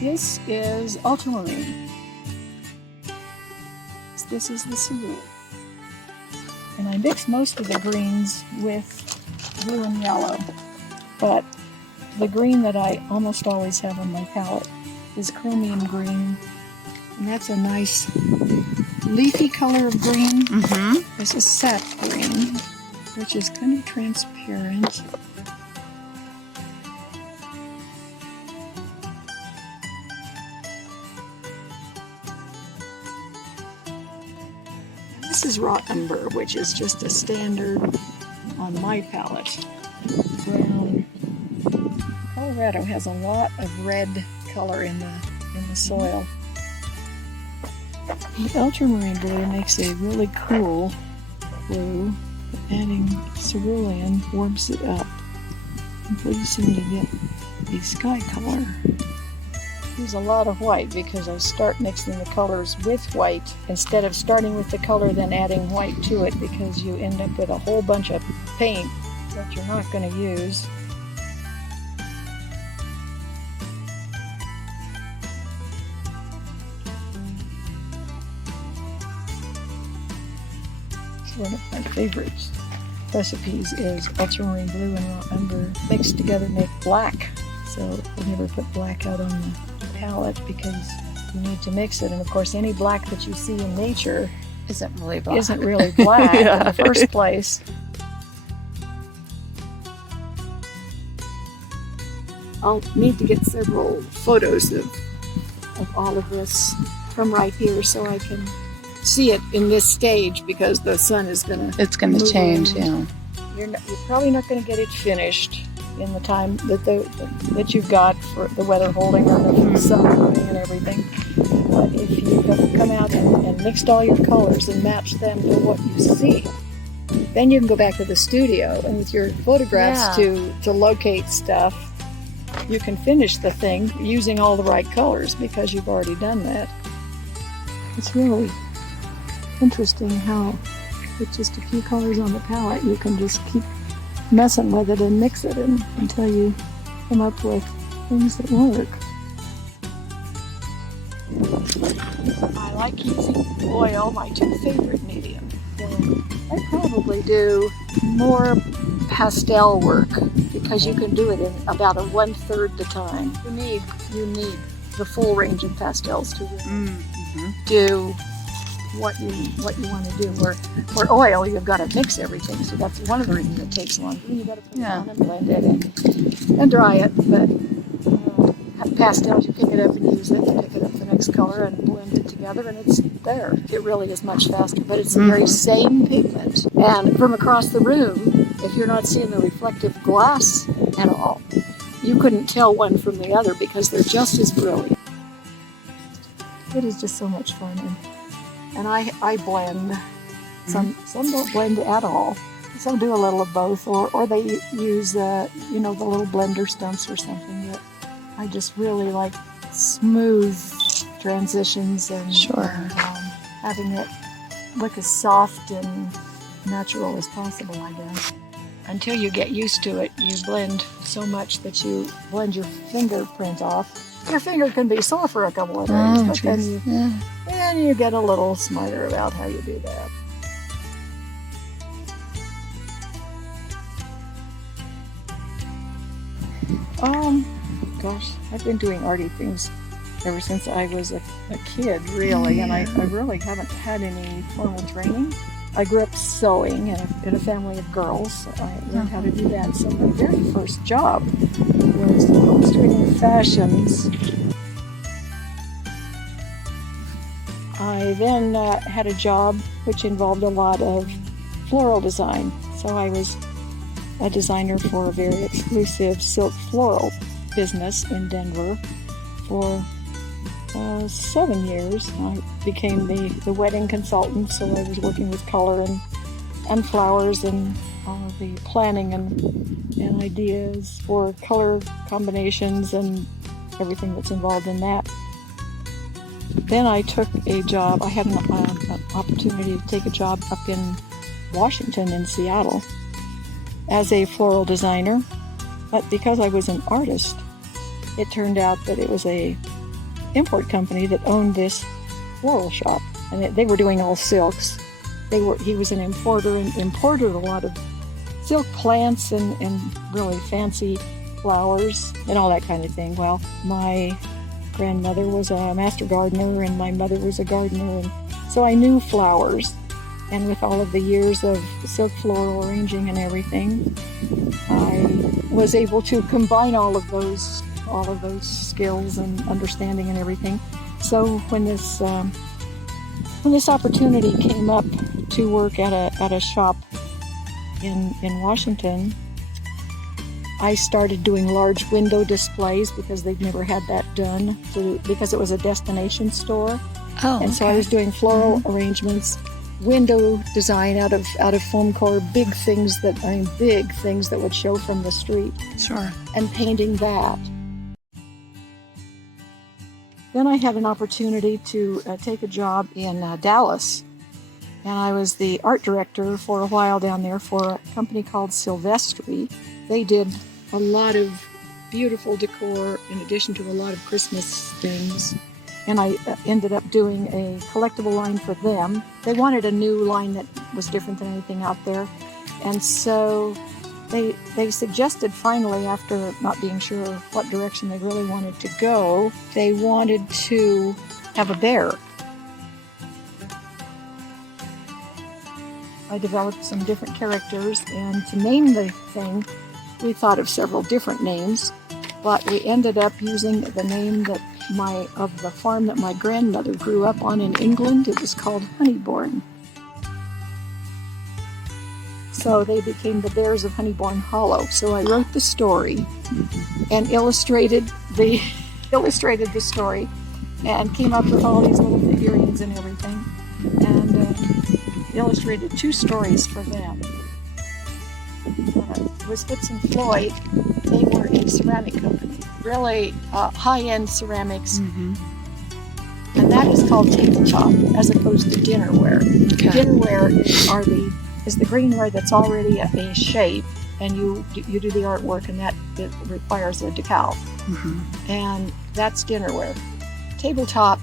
This is ultramarine. This is the cerulean. And I mix most of the greens with blue and yellow, but the green that I almost always have on my palette is chromium green, and that's a nice leafy color of green. This is sap green, which is kind of transparent. This is raw umber, which is just a standard on my palette. Brown. Colorado has a lot of red color in the soil. The ultramarine blue makes a really cool blue. Adding cerulean warms it up. And pretty soon you get a sky color. Use a lot of white because I start mixing the colors with white instead of starting with the color then adding white to it, because you end up with a whole bunch of paint that you're not going to use. One of my favorite recipes is ultramarine blue and raw umber mixed together make black. So I never put black out on the palette because you need to mix it. And of course, any black that you see in nature isn't really black yeah. In the first place. I'll need to get several photos of all of this from right here so I can see it in this stage, because the sun is going to... It's going to change, yeah. You're probably not going to get it finished in the time that you've got for the weather holding or the sun and everything. But if you come out and mixed all your colors and matched them to what you see, then you can go back to the studio and with your photographs to locate stuff, you can finish the thing using all the right colors because you've already done that. It's really interesting how with just a few colors on the palette you can just keep messing with it and mix it until you come up with things that work. I like using oil, my two favorite mediums. So I probably do more pastel work because you can do it in about a 1/3 the time. You need the full range of pastels to really do what you want to do. Where oil, you've got to mix everything, so that's one of the reasons it takes longer. You've got to put it on and blend it and dry it. But pastels, you pick it up and use it, you pick it up the next color and blend it together, and it's there. It really is much faster, but it's the very same pigment. And from across the room, if you're not seeing the reflective glass at all, you couldn't tell one from the other because they're just as brilliant. It is just so much fun. And I blend. Some don't blend at all. Some do a little of both, or they use the little blender stumps or something. But I just really like smooth transitions and having it look as soft and natural as possible, I guess. Until you get used to it, you blend so much that you blend your fingerprint off. Your finger can be sore for a couple of days, but then you get a little smarter about how you do that. Gosh, I've been doing arty things ever since I was a kid, really, and I really haven't had any formal training. I grew up sewing in a family of girls, so I learned how to do that. So my very first job was illustrating fashions. I then had a job which involved a lot of floral design. So I was a designer for a very exclusive silk floral business in Denver for 7 years. I became the wedding consultant, so I was working with color and flowers and all of the planning and ideas for color combinations and everything that's involved in that. Then I took a job. I had an opportunity to take a job up in Washington, in Seattle, as a floral designer. But because I was an artist, it turned out that it was a import company that owned this floral shop, and they were doing all silks. He was an importer and imported a lot of silk plants and really fancy flowers and all that kind of thing. Well, my grandmother was a master gardener and my mother was a gardener, and so I knew flowers. And with all of the years of silk floral arranging and everything, I was able to combine all of those skills and understanding and everything. So when this opportunity came up to work at a shop in Washington, I started doing large window displays because they'd never had that done, because it was a destination store. Oh, and so I was doing floral arrangements, window design out of foam core, big things that would show from the street. Sure. And painting that. Then I had an opportunity to take a job in Dallas, and I was the art director for a while down there for a company called Silvestri. They did a lot of beautiful decor in addition to a lot of Christmas things. And I ended up doing a collectible line for them. They wanted a new line that was different than anything out there. And so they suggested finally, after not being sure what direction they really wanted to go, they wanted to have a bear. I developed some different characters, and to name the thing, we thought of several different names, but we ended up using the name of the farm that my grandmother grew up on in England. It was called Honeybourne. So they became the Bears of Honeybourne Hollow. So I wrote the story and illustrated the story and came up with all these little figurines and everything, and illustrated 2 stories for them. It was Fitz and Floyd. They were a ceramic company, really high-end ceramics. Mm-hmm. And that is called tabletop as opposed to dinnerware. Okay. Dinnerware is the greenware that's already a shape, and you do the artwork, and that it requires a decal. Mm-hmm. And that's dinnerware. Tabletop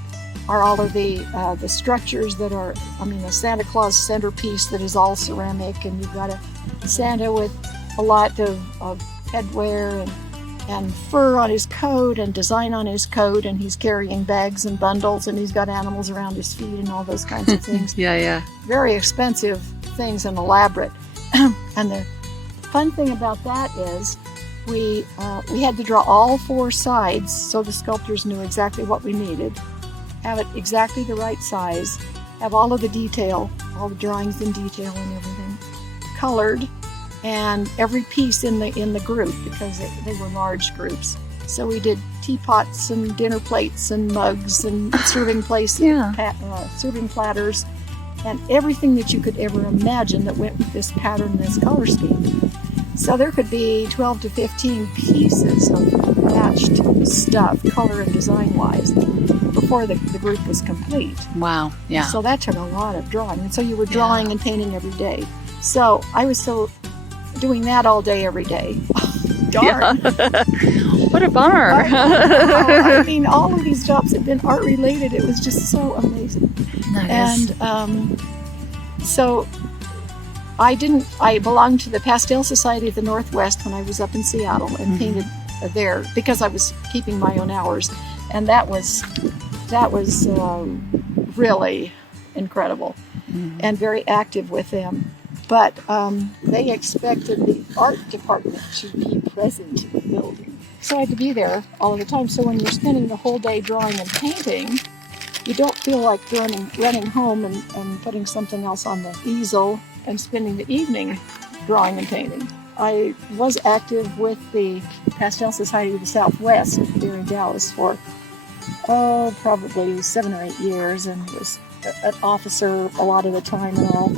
are all of the structures that are, the Santa Claus centerpiece that is all ceramic, and you've got a Santa with a lot of headwear and fur on his coat and design on his coat, and he's carrying bags and bundles, and he's got animals around his feet and all those kinds of things. Yeah. Very expensive things and elaborate. And the fun thing about that is we had to draw all 4 sides so the sculptors knew exactly what we needed, have it exactly the right size, have all of the detail, all the drawings in detail and everything, colored, and every piece in the group, because they were large groups. So we did teapots and dinner plates and mugs and serving plates, serving platters, and everything that you could ever imagine that went with this pattern, this color scheme. So there could be 12 to 15 pieces of matched stuff, color and design-wise, before the group was complete. Wow, yeah. So that took a lot of drawing. And so you were drawing and painting every day. So I was doing that all day, every day. Darn. Yeah. What a bummer. All of these jobs had been art-related. It was just so amazing. Nice. And so I belonged to the Pastel Society of the Northwest when I was up in Seattle and painted there because I was keeping my own hours. And that was really incredible and very active with them. But they expected the art department to be present in the building. So I had to be there all of the time. So when you're spending the whole day drawing and painting, you don't feel like running home and putting something else on the easel and spending the evening drawing and painting. I was active with the Pastel Society of the Southwest here in Dallas for, probably 7 or 8 years, and was an officer a lot of the time and all,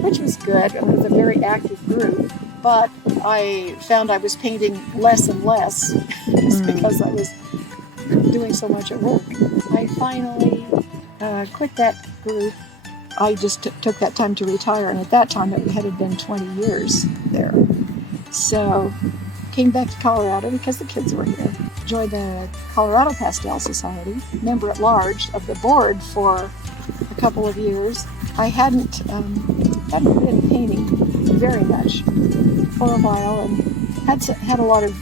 which was good. It was a very active group, but I found I was painting less and less just because I was doing so much at work. I finally quit that group. I just took that time to retire, and at that time it had been 20 years there. So came back to Colorado because the kids were here. joined the Colorado Pastel Society, member at large of the board for a couple of years. I hadn't been painting very much for a while and had a lot of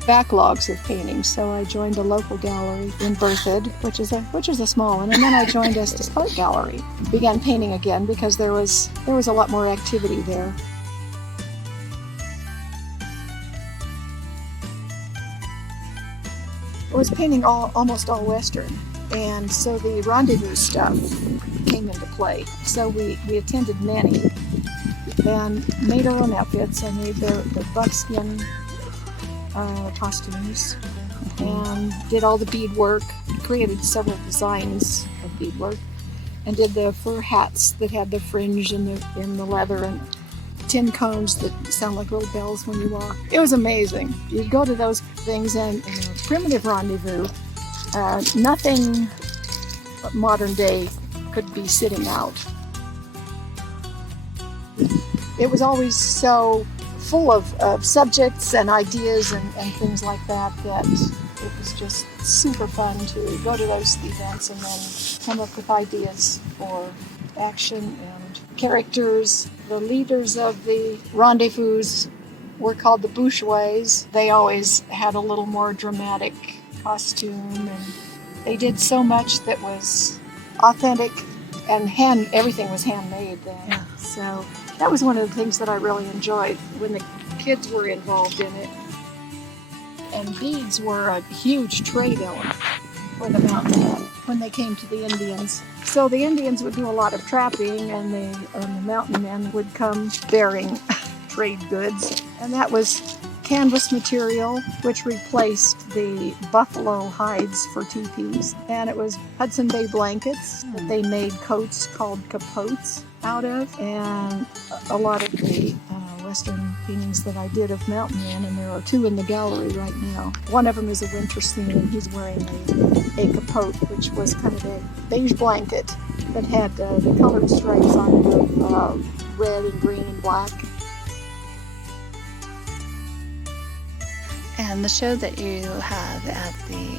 backlogs of painting, so I joined a local gallery in Berthoud, which is a small one, and then I joined Estes Art Gallery. Began painting again because there was a lot more activity there. I was painting almost all Western, and so the rendezvous stuff came into play. So we attended many and made our own outfits. I made the buckskin costumes and did all the beadwork, created several designs of beadwork, and did the fur hats that had the fringe in the leather and tin cones that sound like little bells when you walk. It was amazing. You'd go to those things and in a primitive rendezvous, nothing modern day could be sitting out. It was always so full of subjects and ideas and things like that it was just super fun to go to those events and then come up with ideas for action and characters. The leaders of the rendezvous were called the bourgeois. They always had a little more dramatic costume, and they did so much that was authentic, and everything was handmade then. Yeah. So that was one of the things that I really enjoyed when the kids were involved in it. And beads were a huge trade element for the mountain men when they came to the Indians. So the Indians would do a lot of trapping, and the mountain men would come bearing trade goods. And that was canvas material, which replaced the buffalo hides for teepees. And it was Hudson Bay blankets that they made coats called capotes out of, and a lot of the Western paintings that I did of mountain men, and there are two in the gallery right now. One of them is a winter scene, and he's wearing a capote, which was kind of a beige blanket that had the colored stripes on it of red and green and black. And the show that you have at the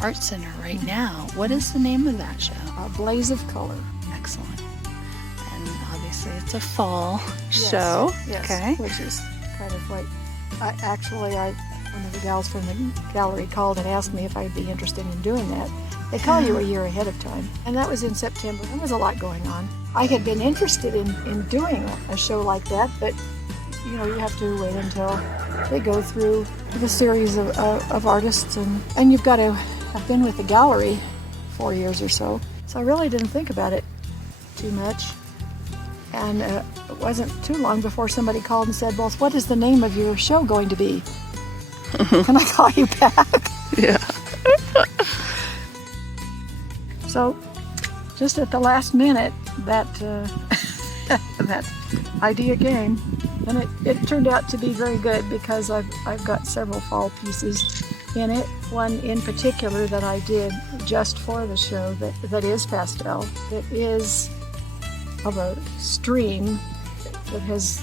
Art Center right now, what is the name of that show? A Blaze of Color. Excellent. And obviously it's a fall show. Yes, Okay. which is kind of like, one of the gals from the gallery called and asked me if I'd be interested in doing that. They call you a year ahead of time. And that was in September. There was a lot going on. I had been interested in doing a show like that, but you have to wait until they go through the series of artists, and you've got to have been with the gallery 4 years or so. So I really didn't think about it too much. And it wasn't too long before somebody called and said, well, what is the name of your show going to be? Can I call you back? Yeah. So just at the last minute, that that idea came. And it turned out to be very good because I've got several fall pieces in it. One in particular that I did just for the show that is pastel. It is of a stream that has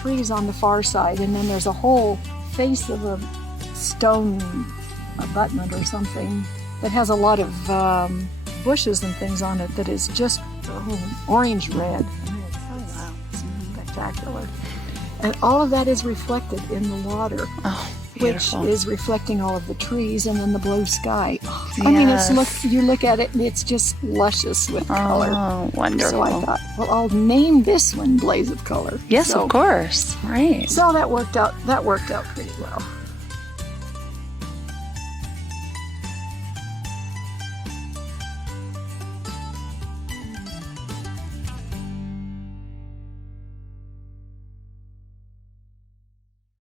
trees on the far side, and then there's a whole face of a stone abutment or something that has a lot of bushes and things on it that is just orange red. Wow. Spectacular. And all of that is reflected in the water, Oh, which beautiful. is reflecting all of the trees and then the blue sky. I mean, you look at it and it's just luscious with color. Oh, wonderful. So I thought, well, I'll name this one Blaze of Color. Yes, So- of course. Right. So that worked out pretty well.